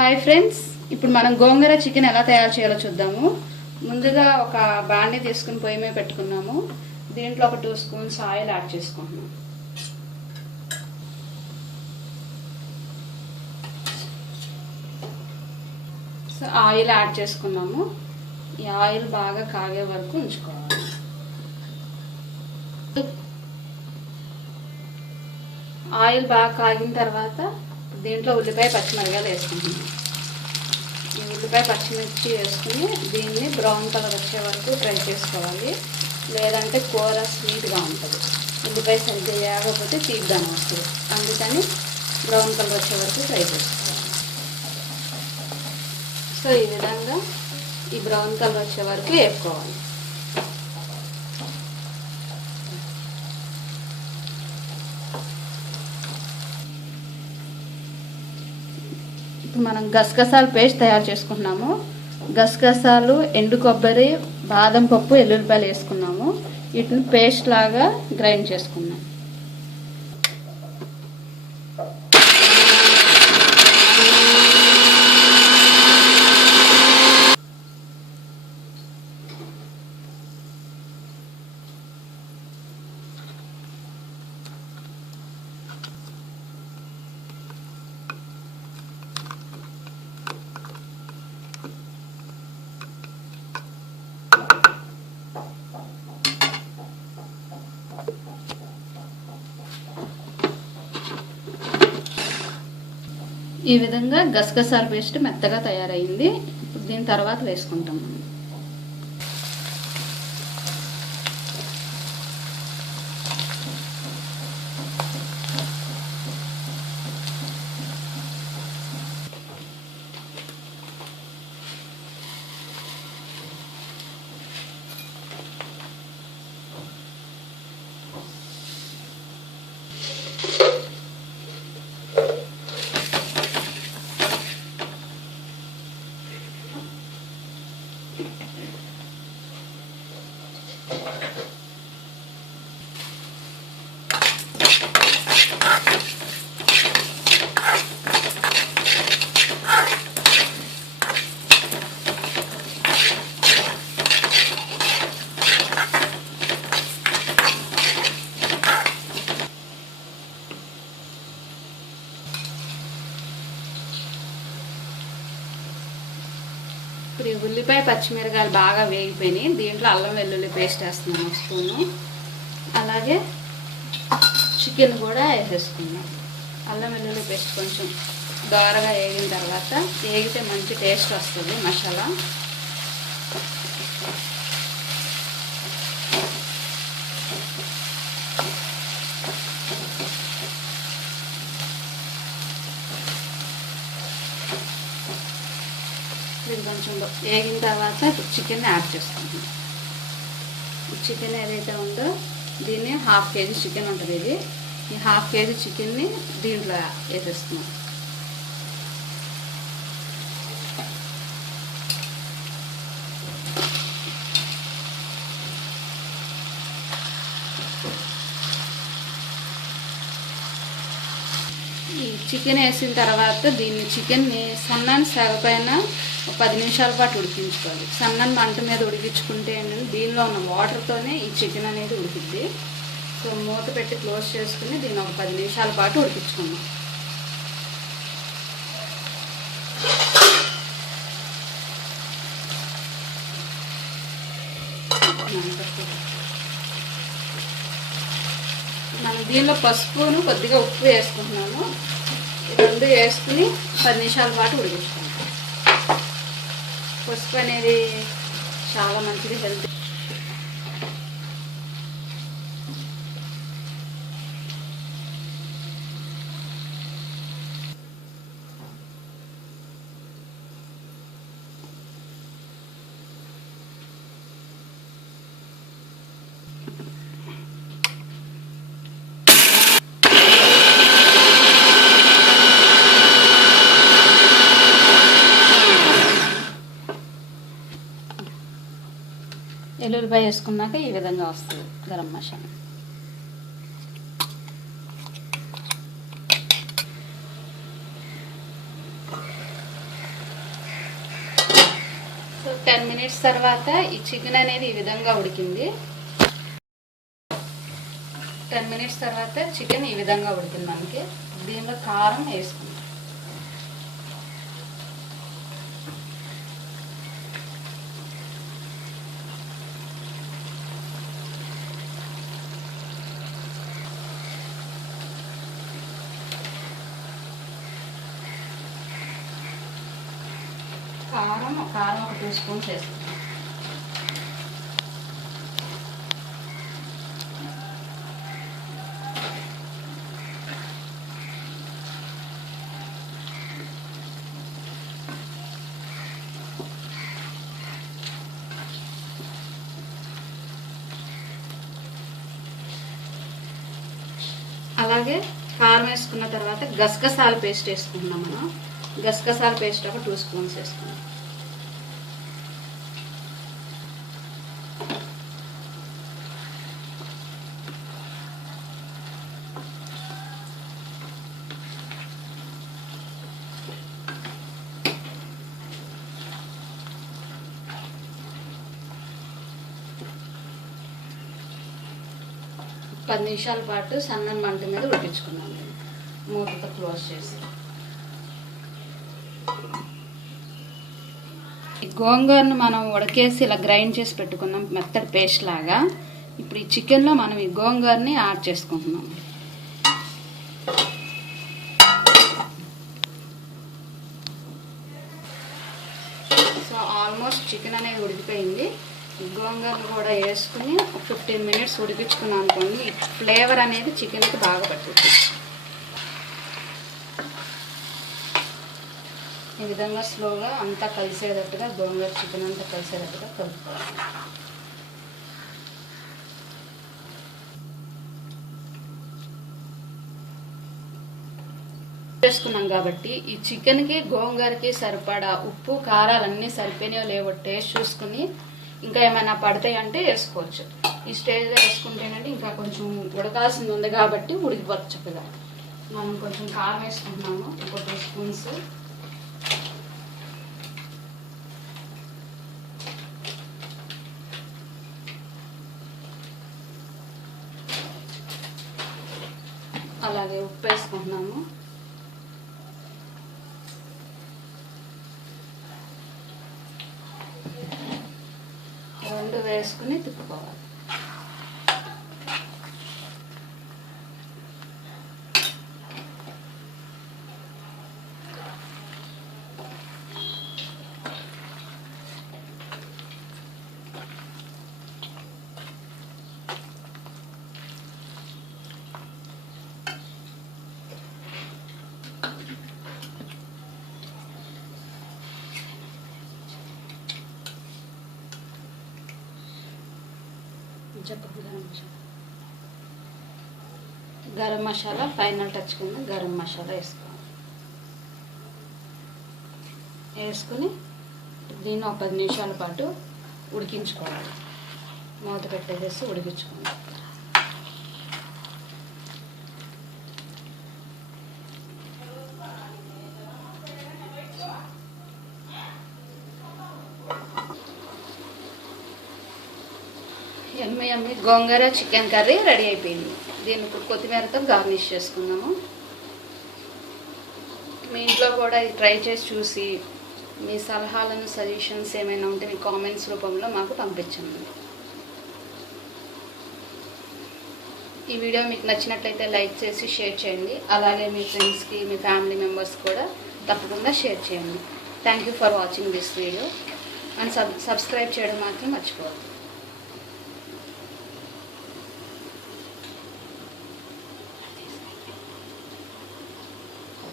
Hi friends, ఇప్పుడు మనం గోంగూర chicken ఎలా తయారు చేయాలో చూద్దాము. ముందుగా ఒక బాండీ తీసుకుని పొయ్యి మీద పెట్టుకున్నాము. దీంట్లో ఒక 2 స్పూన్స్ ఆయిల్ యాడ్ చేసుకుంటున్నాం. సో ఆయిల్ యాడ్ చేసుకున్నాము. ఈ ఆయిల్ బాగా కాగే వరకు ఉంచుకోవాలి. ఆయిల్ బాగా కాగిన తర్వాత దీంట్లో ఉల్లిపాయ పచ్చిమిరపకాయలు వేసుకుంటున్నాం. ఈ ఉల్లిపాయ పచ్చిమిర్చి వేసుకుని దీన్ని బ్రౌన్ కలర్ వచ్చే వరకు ఫ్రై చేసుకోవాలి. లేదంటే కూర స్వీట్గా ఉంటుంది. ఉల్లిపాయ సరిగ్గా వేయకపోతే తీద్దాం వస్తుంది. అందుకని బ్రౌన్ కలర్ వచ్చే వరకు ఫ్రై చేసుకోవాలి. సో ఈ విధంగా ఈ బ్రౌన్ కలర్ వచ్చే వరకు వేపుకోవాలి. ఇప్పుడు మనం గసగసాల పేస్ట్ తయారు చేసుకుంటున్నాము. గసగసాలు, ఎండు కొబ్బరి, బాదం పప్పు, ఎల్లుల్లిపాయలు వేసుకున్నాము. వీటిని పేస్ట్ లాగా గ్రైండ్ చేసుకున్నాం. ఈ విధంగా గసగసాల పేస్ట్ మెత్తగా తయారైంది. ఇప్పుడు దీని తర్వాత వేసుకుంటాం. ఇప్పుడు ఈ ఉల్లిపాయ పచ్చిమిరకాయలు బాగా వేగిపోయినాయి. దీంట్లో అల్లం వెల్లుల్లి పేస్ట్ వేస్తున్నాం 1 స్పూను. అలాగే చికెన్ కూడా వేసేసుకున్నాం. అల్లం వెల్లుల్లి పేస్ట్ కొంచెం దోరగా వేగిన తర్వాత వేగితే మంచి టేస్ట్ వస్తుంది మసాలా. ఇది కొంచెం వేగిన తర్వాత చికెన్ యాడ్ చేసుకుంటాం. చికెన్ ఏదైతే ఉందో దీన్ని 1/2 కేజీ చికెన్ ఉంటుంది. ఈ 1/2 కేజీ చికెన్ని దీంట్లో వేసేస్తున్నాం. ఈ చికెన్ వేసిన తర్వాత దీన్ని చికెన్ని సన్నని సెగ పైన 10 నిమిషాల పాటు ఉడికించుకోవాలి. సన్నని మంట మీద ఉడికించుకుంటే ఏంటంటే దీనిలో ఉన్న వాటర్తోనే ఈ చికెన్ అనేది ఉడికిద్ది. సో మూత పెట్టి క్లోజ్ చేసుకుని దీన్ని ఒక 10 నిమిషాల పాటు ఉడికించుకుందాం. మనం దీనిలో పసుపును కొద్దిగా ఉప్పు వేసుకుంటున్నాము. ఈ 2 వేసుకుని 10 నిమిషాల పాటు ఉడికించుకుంటాం. పసుపు అనేది చాలా మంచిది హెల్త్. ఎల్లుల్లిపాయ వేసుకున్నాక ఈ విధంగా వస్తుంది గరం మసాలా. సో 10 మినిట్స్ తర్వాత ఈ చికెన్ అనేది ఈ విధంగా ఉడికింది. 10 మినిట్స్ తర్వాత చికెన్ ఈ విధంగా ఉడికింది. మనకి దీనిలో కారం వేసుకుందాం. కారం ఒక 2 స్పూన్స్ వేసుకుందాం. అలాగే కారం వేసుకున్న తర్వాత గసగసాల పేస్ట్ వేసుకుంటున్నాం. మనం గసగసాల పేస్ట్ ఒక 2 స్పూన్స్ వేసుకున్నాం. పది నిమిషాల పాటు సన్న మంట మీద ఉడికించుకున్నాను. మూతతో క్లోజ్ చేసి ఈ గోంగూరను మనం ఉడకేసి ఇలా గ్రైండ్ చేసి పెట్టుకున్నాం మెత్తటి పేస్ట్ లాగా. ఇప్పుడు ఈ చికెన్లో మనం ఈ గోంగూరని యాడ్ చేసుకుంటున్నాం. సో ఆల్మోస్ట్ చికెన్ అనేది ఉడికిపోయింది. గోంగూరను కూడా వేసుకుని 15 మినిట్స్ ఉడికించుకున్నాం అనుకోండి. ఈ ఫ్లేవర్ అనేది చికెన్కి బాగా పడుతుంది. ఈ విధంగా స్లోగా అంతా కలిసేటట్టుగా గోంగూర చికెన్ అంతా కలిసేటట్టుగా కలుపుకోవాలి. చేసుకున్నాం కాబట్టి ఈ చికెన్కి గోంగూరకి సరిపడా ఉప్పు కారాలన్నీ సరిపోయినాయో లేవో టేస్ట్ చూసుకుని ఇంకా ఏమైనా పడతాయి అంటే వేసుకోవచ్చు. ఈ స్టేజ్లో వేసుకుంటేనంటే ఇంకా కొంచెం ఉడకాల్సింది ఉంది కాబట్టి ఉడికిపోతుంది చక్కగా. మనం కొంచెం కారం వేసుకుంటున్నాము, ఒక 2 స్పూన్స్. అలాగే ఉప్పు వేసుకుంటున్నాము. రెండు వేసుకుని తిప్పుకోవాలి. గరం మసాలా ఫైనల్ టచ్ కింద గరం మసాలా వేసుకుని దీన్ని ఒక 10 నిమిషాల పాటు ఉడికించుకోవాలి. మూత పెట్టేసి ఉడికించుకోవాలి. యమ్మీ గోంగూర చికెన్ కర్రీ రెడీ అయిపోయింది. దీన్ని ఇప్పుడు కొత్తిమీరతో గార్నిష్ చేసుకుందాము. మీ ఇంట్లో కూడా ఇది ట్రై చేసి చూసి మీ సలహాలను సజెషన్స్ ఏమైనా ఉంటే మీ కామెంట్స్ రూపంలో మాకు పంపించండి. ఈ వీడియో మీకు నచ్చినట్లయితే లైక్ చేసి షేర్ చేయండి. అలాగే మీ ఫ్రెండ్స్కి మీ ఫ్యామిలీ మెంబర్స్ కూడా తప్పకుండా షేర్ చేయండి. Thank you for watching this video and subscribe చేయడం మాత్రం మర్చిపోవద్దు.